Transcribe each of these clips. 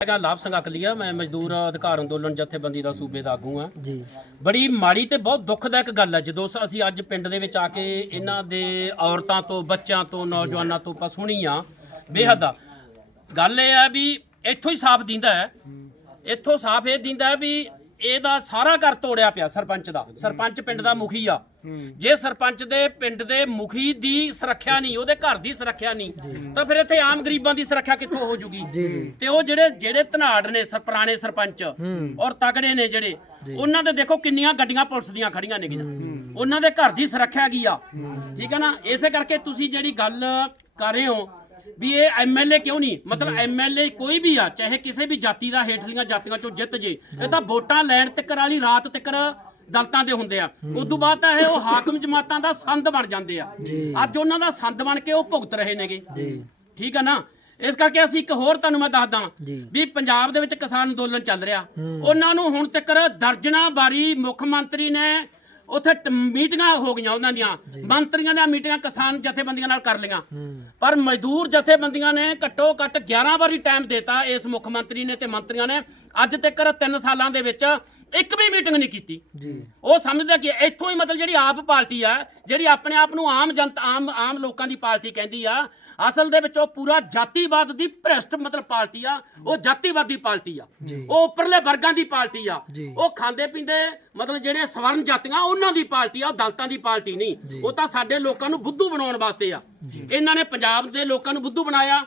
ਹੈਗਾ ਲਾਭ ਸਿੰਘ ਅਕਲੀਆ ਮੈਂ ਮਜ਼ਦੂਰ ਅਧਿਕਾਰ ਅੰਦੋਲਨ ਜਥੇਬੰਦੀ ਦਾ ਸੂਬੇ ਦਾ ਆਗੂ ਹਾਂ। ਜੀ। ਬੜੀ ਮਾੜੀ ਤੇ ਬਹੁਤ ਦੁੱਖਦਾਇਕ ਗੱਲ ਹੈ ਜਦੋਂ ਅਸੀਂ ਅੱਜ ਪਿੰਡ ਦੇ ਵਿੱਚ ਆ ਕੇ ਇਹਨਾਂ ਦੇ ਔਰਤਾਂ ਤੋਂ ਬੱਚਿਆਂ ਤੋਂ ਨੌਜਵਾਨਾਂ ਤੋਂ ਆਪਾਂ ਸੁਣੀ ਆ ਬੇਹੱਦ ਆ। ਗੱਲ ਇਹ ਹੈ ਵੀ ਇੱਥੋਂ ਹੀ ਸਾਫ਼ ਦਿੰਦਾ ਹੈ ਇੱਥੋਂ ਸਾਫ਼ ਇਹ ਦਿੰਦਾ ਹੈ ਵੀ ਇਹਦਾ ਸਾਰਾ ਘਰ ਤੋੜਿਆ ਪਿਆ ਸਰਪੰਚ ਦਾ ਸਰਪੰਚ ਪਿੰਡ ਦਾ ਮੁਖੀ ਆ। ਜੇ ਸਰਪੰਚ ਦੇ ਪਿੰਡ ਦੇ ਮੁਖੀ ਦੀ ਸੁਰੱਖਿਆ ਨਹੀਂ ਉਹਦੇ ਘਰ ਦੀ ਸੁਰੱਖਿਆ ਨਹੀਂ ਤਾਂ ਫਿਰ ਇੱਥੇ ਆਮ ਗਰੀਬਾਂ ਦੀ ਸੁਰੱਖਿਆ ਕਿੱਥੋਂ ਹੋ ਜੂਗੀ? ਤੇ ਉਹ ਜਿਹੜੇ ਜਿਹੜੇ ਧਨਾੜ ਨੇ ਸਰ ਪੁਰਾਣੇ ਸਰਪੰਚ ਔਰ ਤਗੜੇ ਨੇ ਜਿਹੜੇ ਉਹਨਾਂ ਦੇ ਦੇਖੋ ਕਿੰਨੀਆਂ ਗੱਡੀਆਂ ਪੁਲਿਸ ਦੀਆਂ ਖੜੀਆਂ ਨੇਗੀਆਂ ਉਹਨਾਂ ਦੇ ਘਰ ਦੀ ਸੁਰੱਖਿਆ ਕੀ ਆ? ਠੀਕ ਹੈ ਨਾ? ਇਸੇ ਕਰਕੇ ਤੁਸੀਂ ਜਿਹੜੀ ਗੱਲ ਕਰ ਰਹੇ ਹੋ ਵੀ ਇਹ ਐਮਐਲਏ ਕਿਉਂ ਨਹੀਂ? ਮਤਲਬ ਐਮਐਲਏ ਕੋਈ ਵੀ ਆ ਚਾਹੇ ਕਿਸੇ ਵੀ ਜਾਤੀ ਦਾ ਹੇਠਲੀਆਂ ਜਾਤੀਆਂ ਚੋਂ ਜਿੱਤ ਜੇ ਇਹ ਤਾਂ ਵੋਟਾਂ ਲੈਣ ਤੱਕਰ ਵਾਲੀ ਰਾਤ ਤੱਕਰ ਦਲਤਾਂ ਦੇ ਹੁੰਦੇ ਆ। ਉਸ ਤੋਂ ਬਾਅਦ ਤਾਂ ਇਹ ਉਹ ਹਾਕਮ ਜਮਾਤਾਂ ਦਾ ਸੰਦ ਬਣ ਜਾਂਦੇ ਆ। ਅੱਜ ਉਹਨਾਂ ਦਾ ਸੰਦ ਬਣ ਕੇ ਉਹ ਭੁਗਤ ਰਹੇ ਨੇਗੇ। ਠੀਕ ਆ ਨਾ? ਇਸ ਕਰਕੇ ਅਸੀਂ ਇੱਕ ਹੋਰ ਤੁਹਾਨੂੰ ਮੈਂ ਦੱਸਦਾ ਵੀ ਪੰਜਾਬ ਦੇ ਵਿੱਚ ਕਿਸਾਨ ਅੰਦੋਲਨ ਚੱਲ ਰਿਹਾ। ਉਹਨਾਂ ਨੂੰ ਹੁਣ ਤੱਕ ਦਰਜਨਾ ਵਾਰੀ ਮੁੱਖ ਮੰਤਰੀ ਨੇ ਉੱਥੇ ਮੀਟਿੰਗਾਂ ਹੋ ਗਈਆਂ ਉਹਨਾਂ ਦੀਆਂ। ਮੰਤਰੀਆਂ ਦੀਆਂ ਮੀਟਿੰਗਾਂ ਕਿਸਾਨ ਜਥੇਬੰਦੀਆਂ ਨਾਲ ਕਰ ਲਈਆਂ। ਪਰ ਮਜ਼ਦੂਰ ਜਥੇਬੰਦੀਆਂ ਨੇ ਘੱਟੋ ਘੱਟ 11 ਵਾਰੀ ਟਾਈਮ ਦਿੱਤਾ ਇਸ ਮੁੱਖ ਮੰਤਰੀ ਨੇ ਤੇ ਮੰਤਰੀਆਂ ਨੇ। ਅੱਜ ਤੱਕ 3 ਸਾਲਾਂ ਦੇ ਵਿੱਚ ਇੱਕ ਵੀ ਮੀਟਿੰਗ ਨਹੀਂ ਕੀਤੀ। ਉਹ ਸਮਝਦਾ ਕਿ ਇੱਥੋਂ ਹੀ ਮਤਲਬ ਜਿਹੜੀ ਆਪ ਪਾਰਟੀ ਆ ਜਿਹੜੀ ਆਪਣੇ ਆਪ ਨੂੰ ਆਮ ਜਨਤਾ ਆਮ ਆਮ ਲੋਕਾਂ ਦੀ ਪਾਰਟੀ ਕਹਿੰਦੀ ਆ ਅਸਲ ਦੇ ਵਿੱਚ ਉਹ ਪੂਰਾ ਜਾਤੀਵਾਦ ਦੀ ਭ੍ਰਿਸ਼ਟ ਮਤਲਬ ਪਾਰਟੀ ਆ ਉਹ ਜਾਤੀਵਾਦੀ ਪਾਰਟੀ ਆ। ਉਹ ਉੱਪਰਲੇ ਵਰਗਾਂ ਦੀ ਪਾਰਟੀ ਆ। ਉਹ ਖਾਂਦੇ ਪੀਂਦੇ ਮਤਲਬ ਜਿਹੜੇ ਸਵਰਨ ਜਾਤੀਆਂ ਉਹਨਾਂ ਦੀ ਪਾਰਟੀ ਆ ਉਹ ਦਲਤਾਂ ਦੀ ਪਾਰਟੀ ਨਹੀਂ। ਉਹ ਤਾਂ ਸਾਡੇ ਲੋਕਾਂ ਨੂੰ ਬੁੱਧੂ ਬਣਾਉਣ ਵਾਸਤੇ ਆ। ਇਹਨਾਂ ਨੇ ਪੰਜਾਬ ਦੇ ਲੋਕਾਂ ਨੂੰ ਬੁੱਧੂ ਬਣਾਇਆ।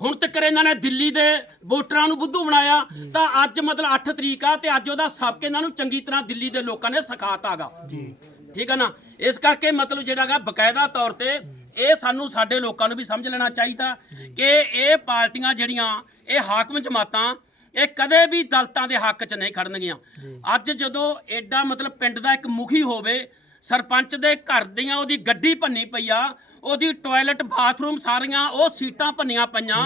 ਹੁਣ ਤੱਕ ਇਹਨਾਂ ਨੇ ਦਿੱਲੀ ਦੇ ਵੋਟਰਾਂ ਨੂੰ ਬੁੱਧੂ ਬਣਾਇਆ ਤਾਂ ਅੱਜ ਮਤਲਬ 8 ਤਰੀਕ ਆ ਤੇ ਅੱਜ ਉਹਦਾ ਸਬਕ ਇਹਨਾਂ ਨੂੰ ਚੰਗੀ ਤਰ੍ਹਾਂ ਦਿੱਲੀ ਦੇ ਲੋਕਾਂ ਨੇ ਸਿਖਾਤਾਗਾ। ਠੀਕ ਹੈ ਨਾ? ਇਸ ਕਰਕੇ ਮਤਲਬ ਜਿਹੜਾਗਾ ਬਕਾਇਦਾ ਤੌਰ ਤੇ ਇਹ ਸਾਨੂੰ ਸਾਡੇ ਲੋਕਾਂ ਨੂੰ ਵੀ ਸਮਝ ਲੈਣਾ ਚਾਹੀਦਾ ਕਿ ਇਹ ਪਾਰਟੀਆਂ ਜਿਹੜੀਆਂ ਇਹ ਹਾਕਮ ਜਮਾਤਾਂ ਇਹ ਕਦੇ ਵੀ ਦਲਤਾਂ ਦੇ ਹੱਕ 'ਚ ਨਹੀਂ ਖੜਨਗੀਆਂ। ਅੱਜ ਜਦੋਂ ਐਡਾ ਮਤਲਬ ਪਿੰਡ ਦਾ ਇੱਕ ਮੁਖੀ ਹੋਵੇ ਸਰਪੰਚ ਦੇ ਘਰ ਦੀਆਂ ਉਹਦੀ ਗੱਡੀ ਭੰਨੀ ਪਈ ਆ ਉਹਦੀ ਟਾਇਲਟ ਬਾਥਰੂਮ ਸਾਰੀਆਂ ਉਹ ਸੀਟਾਂ ਭੰਨੀਆਂ ਪਈਆਂ।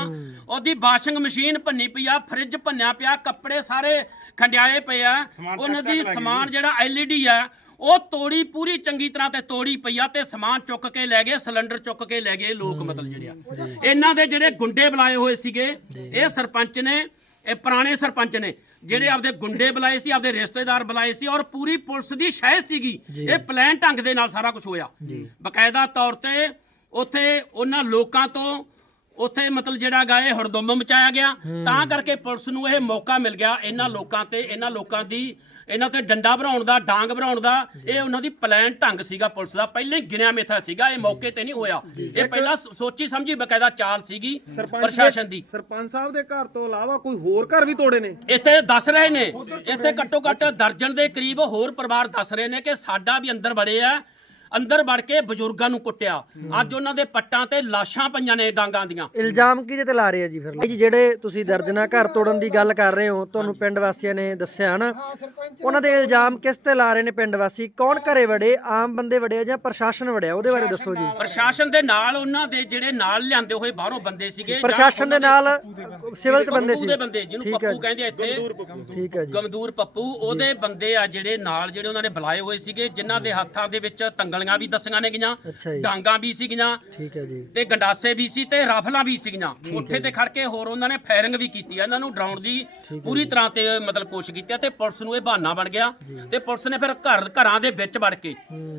ਉਹਦੀ ਵਾਸ਼ਿੰਗ ਮਸ਼ੀਨ ਭੰਨੀ ਪਈ ਆ ਫ੍ਰਿਜ ਭੰਨਿਆ ਪਿਆ ਕੱਪੜੇ ਸਾਰੇ ਖੰਡਿਆਏ ਪਏ ਆ। ਉਹਨਾਂ ਦੀ ਸਮਾਨ ਜਿਹੜਾ ਐਲਈਡੀ ਆ ਉਹ ਤੋੜੀ ਪੂਰੀ ਚੰਗੀ ਤਰ੍ਹਾਂ ਤੇ ਤੋੜੀ ਪਈ ਆ ਤੇ ਸਮਾਨ ਚੁੱਕ ਕੇ ਲੈ ਗਏ ਸਿਲੰਡਰ ਚੁੱਕ ਕੇ ਲੈ ਗਏ ਲੋਕ ਮਤਲਬ ਜਿਹੜੇ ਆ। ਇਹਨਾਂ ਦੇ ਜਿਹੜੇ ਗੁੰਡੇ ਬੁਲਾਏ ਹੋਏ ਸੀਗੇ ਇਹ ਸਰਪੰਚ ਨੇ ਇਹ ਪੁਰਾਣੇ ਸਰਪੰਚ ਨੇ ਜਿਹੜੇ ਆਪਦੇ ਗੁੰਡੇ ਬੁਲਾਏ ਸੀ ਆਪਦੇ ਰਿਸ਼ਤੇਦਾਰ ਬੁਲਾਏ ਸੀ ਔਰ ਪੂਰੀ ਪੁਲਿਸ ਦੀ ਸ਼ਹਿ ਸੀਗੀ। ਇਹ ਪਲਾਨ ਢੰਗ ਦੇ ਨਾਲ ਸਾਰਾ ਕੁਝ ਹੋਇਆ। ਬਕਾਇਦਾ ਤੌਰ ਤੇ ਉੱਥੇ ਉਹਨਾਂ ਲੋਕਾਂ ਤੋਂ ਉੱਥੇ ਮਤਲਬ ਜਿਹੜਾ ਗਾ ਇਹ ਮਚਾਇਆ ਗਿਆ। ਤਾਂ ਕਰਕੇ ਪੁਲਿਸ ਨੂੰ ਇਹ ਮੌਕਾ ਮਿਲ ਗਿਆ ਇਹਨਾਂ ਲੋਕਾਂ ਤੇ ਇਹਨਾਂ ਲੋਕਾਂ ਦੀ ਇਹਨਾਂ ਤੇ ਡੰਡਾ ਭਰਾਉਣ ਦਾ ਡਾਂਗ ਭਰਾਉਣ ਦਾ। ਇਹ ਉਹਨਾਂ ਦੀ ਪਲਾਨ ਢੰਗ ਸੀਗਾ ਪੁਲਿਸ ਦਾ। ਪਹਿਲੇ ਹੀ ਗਿਣਿਆ ਮੇਥਾ ਸੀਗਾ ਇਹ ਮੌਕੇ ਤੇ ਨਹੀਂ ਹੋਇਆ। ਇਹ ਪਹਿਲਾਂ ਸੋਚੀ ਸਮਝੀ ਬਕਾਇਦਾ ਚਾਲ ਸੀਗੀ ਪ੍ਰਸ਼ਾਸਨ ਦੀ। ਸਰਪੰਚ ਸਾਹਿਬ ਦੇ ਘਰ ਤੋਂ ਇਲਾਵਾ ਕੋਈ ਹੋਰ ਘਰ ਵੀ ਤੋੜੇ ਨੇ? ਇੱਥੇ ਦੱਸ ਰਹੇ ਨੇ। ਇੱਥੇ ਘੱਟੋ ਘੱਟ ਦਰਜਨ ਦੇ ਕਰੀਬ ਹੋਰ ਪਰਿਵਾਰ ਦੱਸ ਰਹੇ ਨੇ ਕਿ ਸਾਡਾ ਵੀ ਅੰਦਰ ਬੜੇ ਆ। ਅੰਦਰ ਵੜ ਕੇ ਬਜ਼ੁਰਗਾਂ ਨੂੰ ਕੁੱਟਿਆ। ਅੱਜ ਉਹਨਾਂ ਦੇ ਪੱਟਾਂ ਤੇ ਲਾਸ਼ਾਂ ਪਈਆਂ ਨੇ ਡਾਂਗਾਂ ਦੀਆਂ। ਇਲਜ਼ਾਮ ਕਿਹਦੇ ਤੇ ਲਾ ਰਹੇ ਆ ਜੀ ਫਿਰ? ਜੀ ਜਿਹੜੇ ਤੁਸੀਂ ਦਰਜਨਾ ਘਰ ਤੋੜਨ ਦੀ ਗੱਲ ਕਰ ਰਹੇ ਹੋ ਤੁਹਾਨੂੰ ਪਿੰਡ ਵਾਸੀਆਂ ਨੇ ਦੱਸਿਆ ਨਾ ਉਹਨਾਂ ਦੇ ਇਲਜ਼ਾਮ ਕਿਸ ਤੇ ਲਾ ਰਹੇ ਨੇ ਪਿੰਡ ਵਾਸੀ? ਕੌਣ ਘਰੇ ਵੜੇ? ਆਮ ਬੰਦੇ ਵੜੇ ਜਾਂ ਪ੍ਰਸ਼ਾਸਨ ਵੜਿਆ? ਉਹਦੇ ਬਾਰੇ ਦੱਸੋ ਜੀ। ਪ੍ਰਸ਼ਾਸਨ ਦੇ ਨਾਲ ਉਹਨਾਂ ਦੇ ਜਿਹੜੇ ਨਾਲ ਲਿਆਂਦੇ ਹੋਏ ਬਾਹਰੋਂ ਬੰਦੇ ਸੀਗੇ ਜਾਂ ਪ੍ਰਸ਼ਾਸਨ ਦੇ ਨਾਲ ਸਿਵਲ ਚ ਬੰਦੇ ਸੀ। ਦੇ ਬੰਦੇ ਜਿਹਨੂੰ ਠੀਕ ਹੈ ਪੱਪੂ ਕਹਿੰਦੇ ਆ ਇੱਥੇ। ਠੀਕ ਹੈ ਜੀ। ਗਮਦੂਰ ਪੱਪੂ ਉਹਦੇ ਬੰਦੇ ਆ ਜਿਹੜੇ ਨਾਲ ਜਿਹੜੇ ਉਹਨਾਂ ਨੇ ਬੁਲਾਏ ਹੋਏ ਸੀਗੇ ਜਿਨ੍ਹਾਂ ਦੇ ਹੱਥਾਂ ਦੇ ਵਿੱਚ ਤੰਗਲੀਆਂ ਵੀ ਦੱਸੀਆਂ ਨੇ ਅੱਛਾ ਜੀ। ਡਾਂਗਾਂ ਵੀ ਸੀਗੀਆਂ ਠੀਕ ਹੈ ਜੀ। ਤੇ ਗੰਡਾਸੇ ਵੀ ਸੀ ਤੇ ਰਾਫਲਾਂ ਵੀ ਸੀਗੀਆਂ। ਉੱਥੇ ਤੇ ਖੜ ਕੇ ਹੋਰ ਉਹਨਾਂ ਨੇ ਫਾਇਰਿੰਗ ਵੀ ਕੀਤੀ ਆ। ਇਹਨਾਂ ਨੂੰ ਡਰਾਉਣ ਦੀ ਪੂਰੀ ਤਰ੍ਹਾਂ ਤੇ ਮਤਲਬ ਕੋਸ਼ਿਸ਼ ਕੀਤੀ ਆ ਤੇ ਪੁਲਿਸ ਨੂੰ ਇਹ ਬਹਾਨਾ ਬਣ ਗਿਆ। ਤੇ ਪੁਲਿਸ ਨੇ ਫਿਰ ਘਰ ਘਰਾਂ ਦੇ ਵਿੱਚ ਵੜ ਕੇ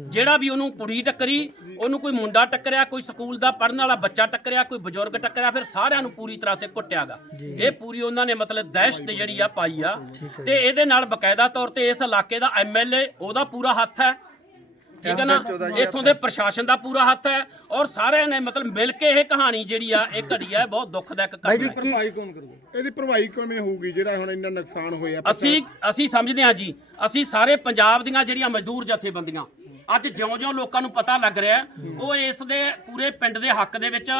ਜਿਹੜਾ ਵੀ ਉਹਨੂੰ ਕੁੜੀ ਟੱਕਰੀ ਉਹਨੂੰ ਕੋਈ ਮੁੰਡਾ ਟੱਕਰਿਆ ਕੋਈ ਸਕੂਲ ਦਾ ਪੜਨ ਵਾਲਾ ਬੱਚਾ ਟੱਕਰਿਆ ਕੋਈ ਬਜ਼ੁਰਗ ਟੱਕਰਿਆ ਫਿਰ ਸਾਰਿਆਂ ਨੂੰ ਪੂਰੀ ਤਰ੍ਹਾਂ ਤੇ ਕੁੱਟਿਆਗਾ ਇਹ ਪੂਰੀ ਉਹਨਾਂ ਨੇ ਮਤਲਬ ਦਹਿਸ਼ਤ ਜਿਹੜੀ ਆ ਪਾਈ ਆ। ਤੇ ਇਹਦੇ ਨਾਲ ਬਕਾਇਦਾ ਤੌਰ ਤੇ ਇਸ ਇਲਾਕੇ ਦਾ ਐਮਐਲਏ ਉਹਦਾ ਪੂਰਾ ਹੱਥ ਹੈ। ਠੀਕ ਹੈ ਨਾ? ਇੱਥੋਂ ਦੇ ਪ੍ਰਸ਼ਾਸਨ ਦਾ ਪੂਰਾ ਹੱਥ ਹੈ ਔਰ ਸਾਰਿਆਂ ਨੇ ਮਤਲਬ ਮਿਲ ਕੇ ਇਹ ਕਹਾਣੀ ਜਿਹੜੀ ਆ ਇਹ ਘੜੀ ਆ ਬਹੁਤ ਦੁੱਖਦਾਇਕ ਜੀ ਘਟਨਾ ਕੀ ਕੌਣ ਕਰੂਗਾ? ਇਹਦੀ ਭਰਵਾਈ ਕਿਵੇਂ ਹੋਊਗੀ ਜਿਹੜਾ ਹੁਣ ਇੰਨਾ ਨੁਕਸਾਨ ਹੋਇਆ? ਅਸੀਂ ਅਸੀਂ ਸਮਝਦੇ ਹਾਂ ਜੀ ਅਸੀਂ ਸਾਰੇ ਪੰਜਾਬ ਦੀਆਂ ਜਿਹੜੀਆਂ ਮਜ਼ਦੂਰ ਜਥੇਬੰਦੀਆਂ ਅੱਜ ਜਿਉਂ-ਜਿਉਂ ਲੋਕਾਂ ਨੂੰ ਪਤਾ ਲੱਗ ਰਿਹਾ ਹੈ, ਉਹ ਇਸ ਦੇ ਪੂਰੇ ਪਿੰਡ ਦੇ ਹੱਕ ਦੇ ਵਿੱਚ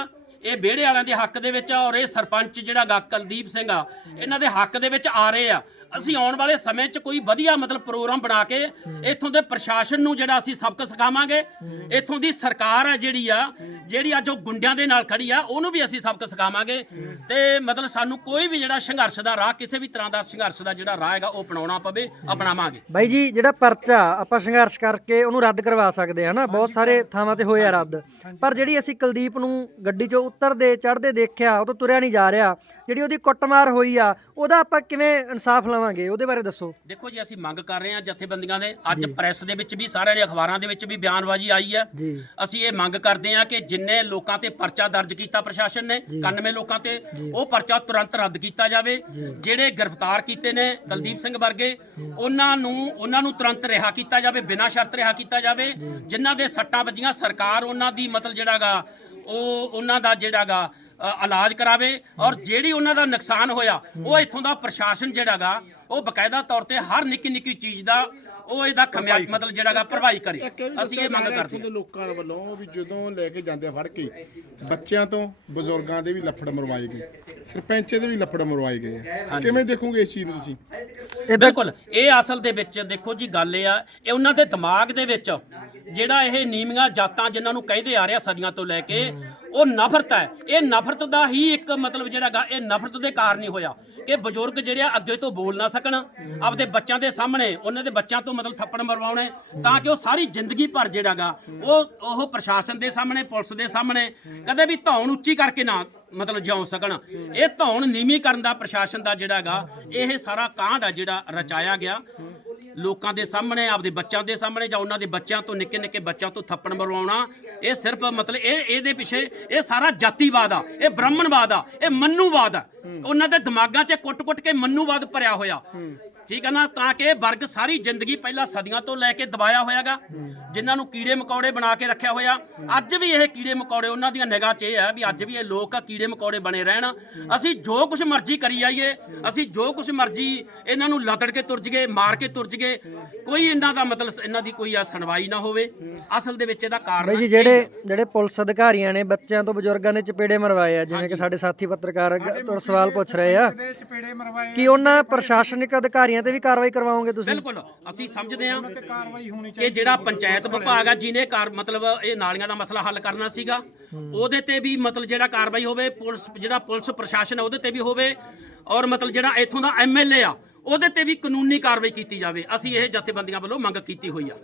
ਇਹ ਵਿਹੜੇ ਵਾਲਿਆਂ ਦੇ ਹੱਕ ਦੇ ਵਿੱਚ ਔਰ ਇਹ ਸਰਪੰਚ ਜਿਹੜਾ ਗਾ ਕੁਲਦੀਪ ਸਿੰਘ ਆ ਇਹਨਾਂ ਦੇ ਹੱਕ ਦੇ ਵਿੱਚ ਆ ਰਹੇ ਆ। ਅਸੀਂ ਆਉਣ ਵਾਲੇ ਸਮੇਂ 'ਚ ਕੋਈ ਵਧੀਆ ਮਤਲਬ ਪ੍ਰੋਗਰਾਮ ਬਣਾ ਕੇ ਇੱਥੋਂ ਦੇ ਪ੍ਰਸ਼ਾਸਨ ਨੂੰ ਜਿਹੜਾ ਅਸੀਂ ਸਬਕ ਸਿਖਾਵਾਂਗੇ ਇੱਥੋਂ ਦੀ ਸਰਕਾਰ ਹੈ ਜਿਹੜੀ ਆ ਜਿਹੜੀ ਅੱਜ ਉਹ ਗੁੰਡਿਆਂ ਦੇ ਨਾਲ ਖੜੀ ਆ ਉਹਨੂੰ ਵੀ ਅਸੀਂ ਸਬਕ ਸਿਖਾਵਾਂਗੇ। ਤੇ ਮਤਲਬ ਸਾਨੂੰ ਕੋਈ ਵੀ ਜਿਹੜਾ ਸੰਘਰਸ਼ ਦਾ ਰਾਹ ਕਿਸੇ ਵੀ ਤਰ੍ਹਾਂ ਦਾ ਸੰਘਰਸ਼ ਦਾ ਜਿਹੜਾ ਰਾਹ ਹੈਗਾ ਉਹ ਅਪਣਾਉਣਾ ਪਵੇ ਅਪਣਾਵਾਂਗੇ। ਬਾਈ ਜੀ ਜਿਹੜਾ ਪਰਚਾ ਆਪਾਂ ਸੰਘਰਸ਼ ਕਰਕੇ ਉਹਨੂੰ ਰੱਦ ਕਰਵਾ ਸਕਦੇ ਹਾਂ ਨਾ? ਬਹੁਤ ਸਾਰੇ ਥਾਵਾਂ ਤੇ ਹੋਇਆ ਰੱਦ। ਪਰ ਜਿਹੜੀ ਅਸੀਂ ਕੁਲਦੀਪ ਨੂੰ ਗੱਡੀ 'ਚੋਂ ਉਤਰਦੇ ਚੜ੍ਹਦੇ ਦੇਖਿਆ ਉਹ ਤੋਂ ਤੁਰਿਆ ਨਹੀਂ ਜਾ ਰਿਹਾ। ਜਿਹੜੀ ਉਹਦੀ ਕੁੱਟਮਾਰ ਹੋਈ ਆ ਉਹਦਾ ਆਪਾਂ ਕਿਵੇਂ ਇਨਸਾਫ ਲਵਾਂਗੇ? ਉਹਦੇ ਬਾਰੇ ਦੱਸੋ। ਦੇਖੋ ਜੀ ਅਸੀਂ ਮੰਗ ਕਰ ਰਹੇ ਹਾਂ ਜਥੇਬੰਦੀਆਂ ਦੇ। ਅੱਜ ਪ੍ਰੈਸ ਦੇ ਵਿੱਚ ਵੀ ਸਾਰਿਆਂ ਦੇ ਅਖਬਾਰਾਂ ਦੇ ਵਿੱਚ ਵੀ ਬਿਆਨਬਾਜ਼ੀ ਆਈ ਜੀ। ਅਸੀਂ ਇਹ ਮੰਗ ਕਰਦੇ ਹਾਂ ਕਿ ਜਿੰਨੇ ਲੋਕਾਂ ਤੇ ਪਰਚਾ ਦਰਜ ਕੀਤਾ ਪ੍ਰਸ਼ਾਸਨ ਨੇ 91 ਲੋਕਾਂ ਤੇ ਉਹ ਪਰਚਾ ਤੁਰੰਤ ਰੱਦ ਕੀਤਾ ਜਾਵੇ। ਜਿਹੜੇ ਗ੍ਰਿਫਤਾਰ ਕੀਤੇ ਨੇ ਕੁਲਦੀਪ ਸਿੰਘ ਵਰਗੇ ਉਹਨਾਂ ਨੂੰ ਉਹਨਾਂ ਨੂੰ ਤੁਰੰਤ ਰਿਹਾ ਕੀਤਾ ਜਾਵੇ ਬਿਨਾਂ ਸ਼ਰਤ ਰਿਹਾ ਕੀਤਾ ਜਾਵੇ। ਜਿਨ੍ਹਾਂ ਦੇ ਸੱਟਾਂ ਵੱਜੀਆਂ ਸਰਕਾਰ ਉਹਨਾਂ ਦੀ ਮਤਲਬ ਜਿਹੜਾਗਾ ਉਹ ਉਹਨਾਂ ਦਾ ਜਿਹੜਾਗਾ ਇਲਾਜ ਕਰਾਵੇ ਔਰ ਜਿਹੜੀ ਉਹਨਾਂ ਦਾ ਨੁਕਸਾਨ ਹੋਇਆ ਉਹ ਇੱਥੋਂ ਦਾ ਪ੍ਰਸ਼ਾਸਨ ਜਿਹੜਾਗਾ ਉਹ ਬਕਾਇਦਾ ਤੌਰ ਤੇ ਹਰ ਨਿੱਕੀ ਨਿੱਕੀ ਚੀਜ਼ ਦਾ ਉਹ ਇਹਦਾ ਖਮਿਆ ਮਤਲਬ ਜਿਹੜਾਗਾ ਭਰਵਾਈ ਕਰੇ। ਅਸੀਂ ਇਹ ਮੰਗ ਕਰਦੇ ਹਾਂ। ਦੇ ਲੋਕਾਂ ਵੱਲੋਂ ਵੀ ਜਦੋਂ ਲੈ ਕੇ ਜਾਂਦੇ ਆ ਫੜ ਕੇ ਬੱਚਿਆਂ ਤੋਂ ਬਜ਼ੁਰਗਾਂ ਦੇ ਵੀ ਲੱਫੜ ਮਰਵਾਏ ਗਏ। ਸਰਪੰਚ ਦੇ ਵੀ ਲੱਫੜ ਮਰਵਾਏ ਗਏ ਕਿਵੇਂ ਦੇਖੋਗੇ ਇਸ ਚੀਜ਼ ਨੂੰ ਤੁਸੀਂ? ਬਿਲਕੁਲ। ਇਹ ਅਸਲ ਦੇ ਵਿੱਚ ਦੇਖੋ ਜੀ ਗੱਲ ਇਹ ਆ, ਇਹ ਉਹਨਾਂ ਦੇ ਦਿਮਾਗ ਦੇ ਵਿੱਚ ਜਿਹੜਾ ਇਹ ਨੀਵੀਆਂ ਜਾਤਾਂ ਜਿਨ੍ਹਾਂ ਨੂੰ ਕਹਿੰਦੇ ਆ ਰਿਹਾ ਸਦੀਆਂ ਤੋਂ ਲੈ ਕੇ, ਉਹ ਨਫ਼ਰਤ ਹੈ। ਇਹ ਨਫ਼ਰਤ ਦਾ ਹੀ ਇੱਕ ਮਤਲਬ ਜਿਹੜਾਗਾ ਇਹ ਨਫ਼ਰਤ ਦੇ ਕਾਰਨ ਹੀ ਹੋਇਆ ਕਿ ਬਜ਼ੁਰਗ ਜਿਹੜੇ ਆ ਅੱਗੇ ਤੋਂ ਬੋਲ ਨਾ ਸਕਣ, ਆਪਦੇ ਬੱਚਿਆਂ ਦੇ ਸਾਹਮਣੇ, ਉਹਨਾਂ ਦੇ ਬੱਚਿਆਂ ਤੋਂ ਮਤਲਬ ਥੱਪੜ ਮਰਵਾਉਣੇ, ਤਾਂ ਕਿ ਉਹ ਸਾਰੀ ਜ਼ਿੰਦਗੀ ਭਰ ਜਿਹੜਾਗਾ ਉਹ ਉਹ ਪ੍ਰਸ਼ਾਸਨ ਦੇ ਸਾਹਮਣੇ, ਪੁਲਿਸ ਦੇ ਸਾਹਮਣੇ, ਕਦੇ ਵੀ ਧੌਣ ਉੱਚੀ ਕਰਕੇ ਨਾ ਮਤਲਬ ਜਿਉ ਸਕਣ ਇਹ ਧੌਣ ਨੀਵੀਂ ਕਰਨ ਦਾ ਪ੍ਰਸ਼ਾਸਨ ਦਾ ਜਿਹੜਾਗਾ ਇਹ ਸਾਰਾ ਕਾਂਡ ਆ ਜਿਹੜਾ ਰਚਾਇਆ ਗਿਆ। ਲੋਕਾਂ ਦੇ ਸਾਹਮਣੇ, ਆਪਦੇ ਬੱਚਿਆਂ ਦੇ ਸਾਹਮਣੇ ਜਾਂ ਉਹਨਾਂ ਦੇ ਬੱਚਿਆਂ ਤੋਂ, ਨਿੱਕੇ ਨਿੱਕੇ ਬੱਚਿਆਂ ਤੋਂ ਥੱਪੜ ਮਰਵਾਉਣਾ। ਇਹ ਸਿਰਫ ਮਤਲਬ ਇਹ, ਇਹਦੇ ਪਿੱਛੇ ਇਹ ਸਾਰਾ ਜਾਤੀਵਾਦ ਆ, ਇਹ ਬ੍ਰਾਹਮਣਵਾਦ ਆ, ਇਹ ਮੰਨੂਵਾਦ ਆ। ਉਹਨਾਂ ਦੇ ਦਿਮਾਗਾਂ 'ਚ ਕੁੱਟ-ਕੁੱਟ ਕੇ ਮੰਨੂਵਾਦ ਭਰਿਆ ਹੋਇਆ। ਠੀਕ ਹੈ ਨਾ? ਤਾਂ ਕਿ ਇਹ ਵਰਗ ਸਾਰੀ ਜ਼ਿੰਦਗੀ ਪਹਿਲਾਂ ਸਦੀਆਂ ਤੋਂ ਲੈ ਕੇ ਦਬਾਇਆ ਹੋਇਆਗਾ। ਜਿਨ੍ਹਾਂ ਨੂੰ ਕੀੜੇ ਮਕੌੜੇ ਬਣਾ ਕੇ ਰੱਖਿਆ ਹੋਇਆ। ਅੱਜ ਵੀ ਇਹ ਕੀੜੇ ਮਕੌੜੇ ਉਹਨਾਂ ਦੀਆਂ ਨਿਗਾਹ 'ਚ ਇਹ ਹੈ ਵੀ ਅੱਜ ਵੀ ਇਹ ਲੋਕ ਕੀੜੇ ਮਕੌੜੇ ਬਣੇ ਰਹਿਣ। ਅਸੀਂ ਜੋ ਕੁਝ ਮਰਜ਼ੀ ਕਰੀ ਜਾਈਏ ਅਸੀਂ ਜੋ ਕੁਝ ਮਰਜ਼ੀ ਇਹਨਾਂ ਨੂੰ ਲਤੜ ਕੇ ਤੁਰ ਜਗੇ ਮਾਰ ਕੇ ਤੁਰ ਜਗੇ ਕੋਈ ਇਹਨਾਂ ਦਾ ਮਤਲਬ ਇਹਨਾਂ ਦੀ ਕੋਈ ਆ ਸੁਣਵਾਈ ਨਾ ਹੋਵੇ। ਅਸਲ ਦੇ ਵਿੱਚ ਇਹਦਾ ਕਾਰਨ ਜੀ ਜਿਹੜੇ ਜਿਹੜੇ ਪੁਲਿਸ ਅਧਿਕਾਰੀਆਂ ਨੇ ਬੱਚਿਆਂ ਤੋਂ ਬਜ਼ੁਰਗਾਂ ਦੇ ਚਪੇੜੇ ਮਰਵਾਏ ਆ ਜਿਵੇਂ ਕਿ ਸਾਡੇ ਸਾਥੀ ਪੱਤਰਕਾਰ ਤੋਂ ਸਵਾਲ ਪੁੱਛ ਰਹੇ ਆ ਕਿ ਉਹਨਾਂ ਪ੍ਰਸ਼ਾਸਨਿਕ ਅਧਿਕਾਰੀਆਂ ਤੇ ਵੀ ਕਾਰਵਾਈ ਕਰਵਾਓਗੇ ਤੁਸੀਂ? ਬਿਲਕੁਲ ਅਸੀਂ ਸਮਝਦੇ ਹਾਂ ਕਾਰਵਾਈ ਹੋਣੀ ਕਿ ਜਿਹੜਾ ਪੰਚਾਇਤ ਵਿਭਾਗ ਆ ਜਿਹਨੇ ਕਾਰ ਮਤਲਬ ਇਹ ਨਾਲੀਆਂ ਦਾ ਮਸਲਾ ਹੱਲ ਕਰਨਾ ਸੀਗਾ। ਉਹਦੇ ਤੇ ਵੀ ਮਤਲਬ ਜਿਹੜਾ ਕਾਰਵਾਈ ਹੋਵੇ ਪੁਲਿਸ ਜਿਹੜਾ ਪੁਲਿਸ ਪ੍ਰਸ਼ਾਸਨ ਹੈ ਉਹਦੇ ਤੇ ਵੀ ਹੋਵੇ। ਔਰ ਮਤਲਬ ਜਿਹੜਾ ਇੱਥੋਂ ਦਾ ਐਮਐਲਏ ਆ ਉਹਦੇ ਤੇ ਵੀ ਕਾਨੂੰਨੀ ਕਾਰਵਾਈ ਕੀਤੀ ਜਾਵੇ। ਅਸੀਂ ਇਹ ਜਥੇਬੰਦੀਆਂ ਵੱਲੋਂ ਮੰਗ ਕੀਤੀ ਹੋਈ ਆ।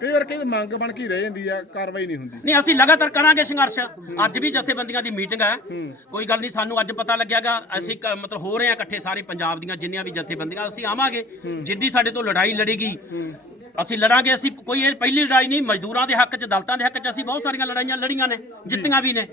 ਕਈ ਵਾਰ ਕਈ ਮੰਗ ਬਣ ਕੇ ਹੀ ਰਹਿ ਜਾਂਦੀ ਆ ਕਾਰਵਾਈ ਨਹੀਂ ਹੁੰਦੀ। ਨਹੀਂ ਅਸੀਂ ਲਗਾਤਾਰ ਕਰਾਂਗੇ ਸੰਘਰਸ਼। ਅੱਜ ਵੀ ਜਥੇਬੰਦੀਆਂ ਦੀ ਮੀਟਿੰਗ ਹੈ। ਕੋਈ ਗੱਲ ਨਹੀਂ ਸਾਨੂੰ ਅੱਜ ਪਤਾ ਲੱਗਿਆਗਾ। ਅਸੀਂ ਕ- ਮਤਲਬ ਹੋ ਰਹੇ ਹਾਂ ਇਕੱਠੇ ਸਾਰੇ ਪੰਜਾਬ ਦੀਆਂ ਜਿੰਨੀਆਂ ਵੀ ਜਥੇਬੰਦੀਆਂ ਅਸੀਂ ਆਵਾਂਗੇ। ਜਿੱਦੀ ਸਾਡੇ ਤੋਂ ਲੜਾਈ ਲੜੇਗੀ। ਅਸੀਂ ਲੜਾਂਗੇ, ਅਸੀਂ ਕੋਈ ਇਹ ਪਹਿਲੀ ਲੜਾਈ ਨਹੀਂ, ਮਜ਼ਦੂਰਾਂ ਦੇ ਹੱਕ 'ਚ ਦਲਤਾਂ ਦੇ ਹੱਕ 'ਚ ਅਸੀਂ ਬਹੁਤ ਸਾਰੀਆਂ ਲੜਾਈਆਂ, ਲੜੀਆਂ ਨੇ, ਜਿੱਤੀਆਂ ਵੀ ਨੇ।